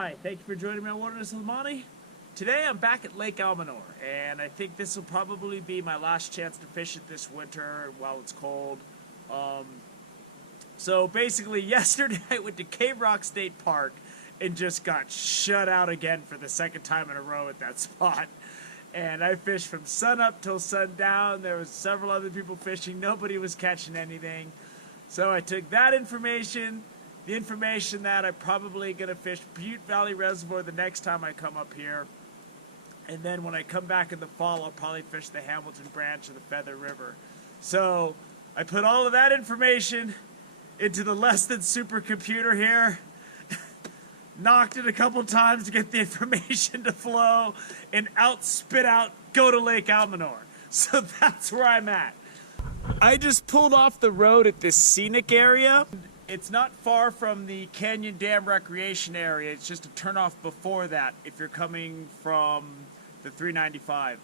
Hi, thank you for joining me on Wilderness with Monty. Today I'm back at Lake Almanor, and I think this will probably be my last chance to fish it this winter while it's cold. So basically yesterday I went to Cave Rock State Park and just got shut out again for the second time in a row at that spot. And I fished from sun up till sundown. There was several other people fishing. Nobody was catching anything. So I took that information, the information that I'm probably going to fish Butte Valley Reservoir the next time I come up here. And then when I come back in the fall, I'll probably fish the Hamilton branch of the Feather River. So I put all of that information into the less than supercomputer here, knocked it a couple times to get the information to flow, and spit out, go to Lake Almanor. So that's where I'm at. I just pulled off the road at this scenic area. It's not far from the Canyon Dam Recreation Area. It's just a turnoff before that if you're coming from the 395.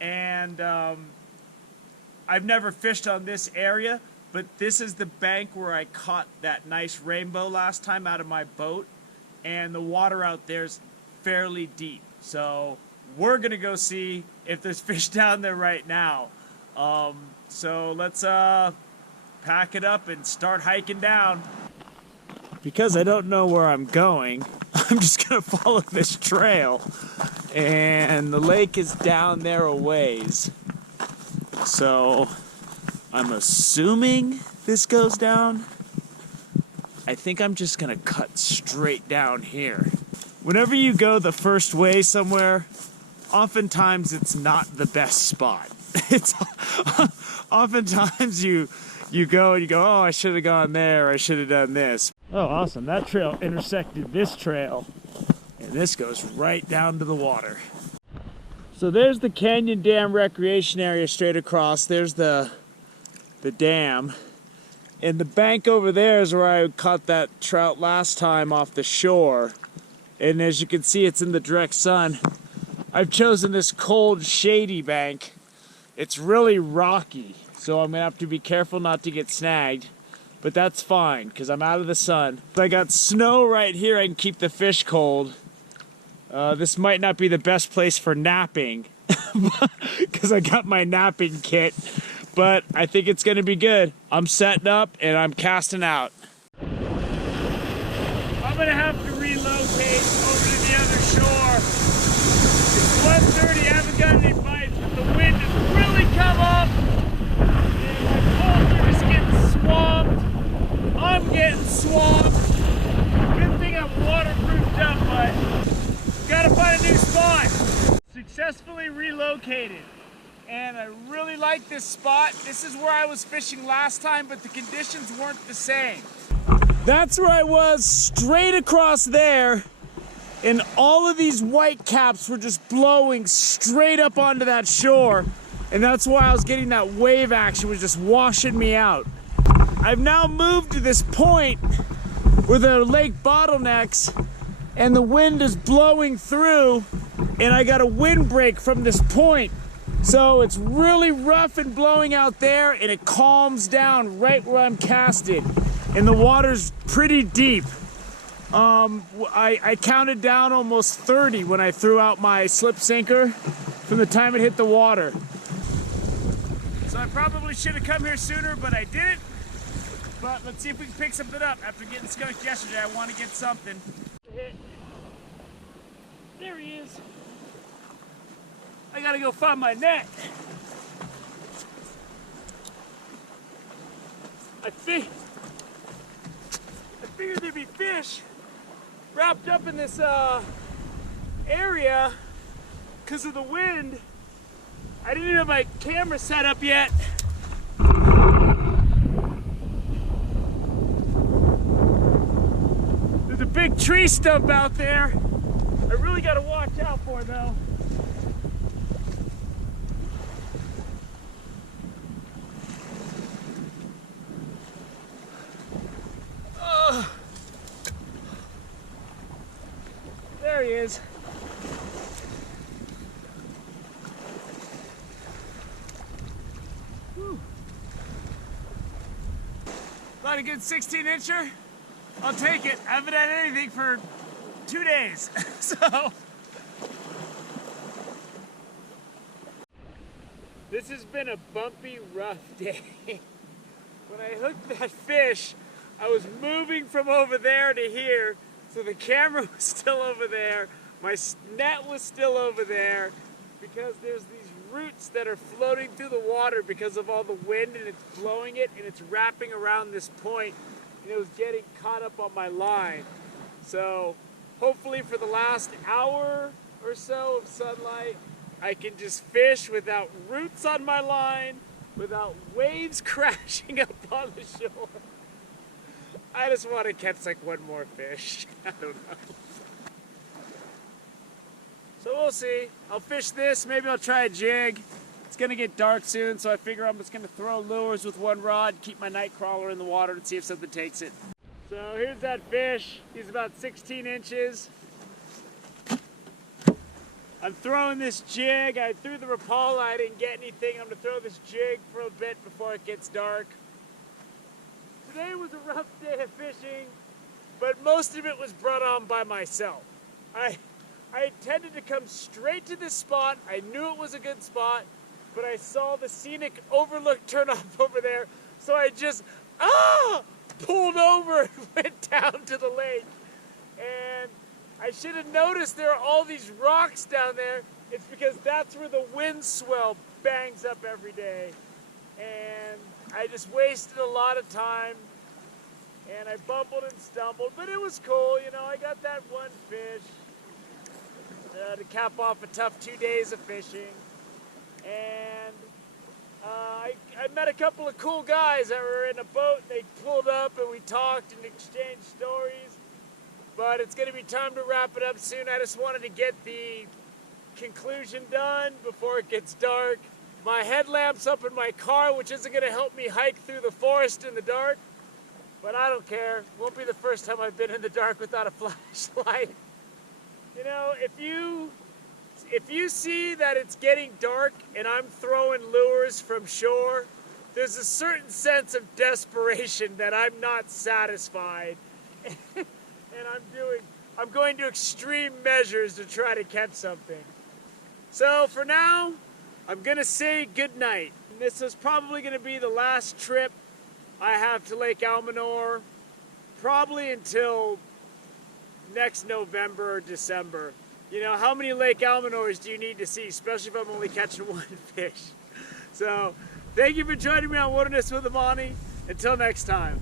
And I've never fished on this area, but this is the bank where I caught that nice rainbow last time out of my boat. And the water out there is fairly deep. So we're gonna go see if there's fish down there right now. So let's pack it up and start hiking down. Because I don't know where I'm going, I'm just gonna follow this trail. And the lake is down there a ways. So I'm assuming this goes down. I think I'm just gonna cut straight down here. Whenever you go the first way somewhere, oftentimes it's not the best spot. It's oftentimes you go and you go, oh, I should have gone there, I should have done this. Oh, awesome, that trail intersected this trail, and this goes right down to the water. So there's the Canyon Dam Recreation Area straight across. There's the dam. And the bank over there is where I caught that trout last time off the shore. And as you can see, it's in the direct sun. I've chosen this cold, shady bank. It's really rocky, so I'm gonna have to be careful not to get snagged. But that's fine, because I'm out of the sun. If I got snow right here, I can keep the fish cold. This might not be the best place for napping, because I got my napping kit. But I think it's gonna be good. I'm setting up and I'm casting out. I'm gonna have to relocate over to the other shore. It's 1:30, I haven't got any bites, but the wind has really come up. And my poles are just getting swamped. I'm getting swamped. Good thing I'm waterproofed up, but gotta find a new spot. Successfully relocated. And I really like this spot. This is where I was fishing last time, but the conditions weren't the same. That's where I was, straight across there, and all of these white caps were just blowing straight up onto that shore. And that's why I was getting that wave action, was just washing me out. I've now moved to this point where the lake bottlenecks, and the wind is blowing through, and I got a windbreak from this point. So it's really rough and blowing out there, and it calms down right where I'm casted. And the water's pretty deep. I counted down almost 30 when I threw out my slip sinker from the time it hit the water. So I probably should have come here sooner, but I didn't. But let's see if we can pick something up. After getting skunked yesterday, I want to get something. There he is. I gotta go find my net. I figured there'd be fish wrapped up in this area because of the wind. I didn't have my camera set up yet. There's a big tree stump out there. I really gotta watch out for though. There he is. Whew. Got a good 16-incher. I'll take it. I haven't had anything for 2 days. So this has been a bumpy, rough day. When I hooked that fish, I was moving from over there to here, so the camera was still over there, my net was still over there, because there's these roots that are floating through the water because of all the wind, and it's blowing it, and it's wrapping around this point, and it was getting caught up on my line. So hopefully for the last hour or so of sunlight, I can just fish without roots on my line, without waves crashing up on the shore. I just want to catch like one more fish. I don't know. So we'll see. I'll fish this, maybe I'll try a jig. It's gonna get dark soon, so I figure I'm just gonna throw lures with one rod, keep my night crawler in the water and see if something takes it. So here's that fish. He's about 16 inches. I'm throwing this jig. I threw the Rapala, I didn't get anything. I'm gonna throw this jig for a bit before it gets dark. Today was a rough day of fishing, but most of it was brought on by myself. I intended to come straight to this spot. I knew it was a good spot, but I saw the scenic overlook turn off over there, so I just, pulled over and went down to the lake. And I should have noticed there are all these rocks down there. It's because that's where the wind swell bangs up every day. And I just wasted a lot of time, and I bumbled and stumbled, but it was cool. You know, I got that one fish to cap off a tough 2 days of fishing. And I met a couple of cool guys that were in a boat, and they pulled up and we talked and exchanged stories. But it's going to be time to wrap it up soon. I just wanted to get the conclusion done before it gets dark. My headlamp's up in my car, which isn't going to help me hike through the forest in the dark, but I don't care. It won't be the first time I've been in the dark without a flashlight. You know, if you see that it's getting dark and I'm throwing lures from shore, there's a certain sense of desperation that I'm not satisfied. And I'm going to extreme measures to try to catch something. So for now, I'm gonna say goodnight. This is probably gonna be the last trip I have to Lake Almanor, probably until next November or December. You know, how many Lake Almanors do you need to see, especially if I'm only catching one fish? So, thank you for joining me on Wilderness with Amani. Until next time.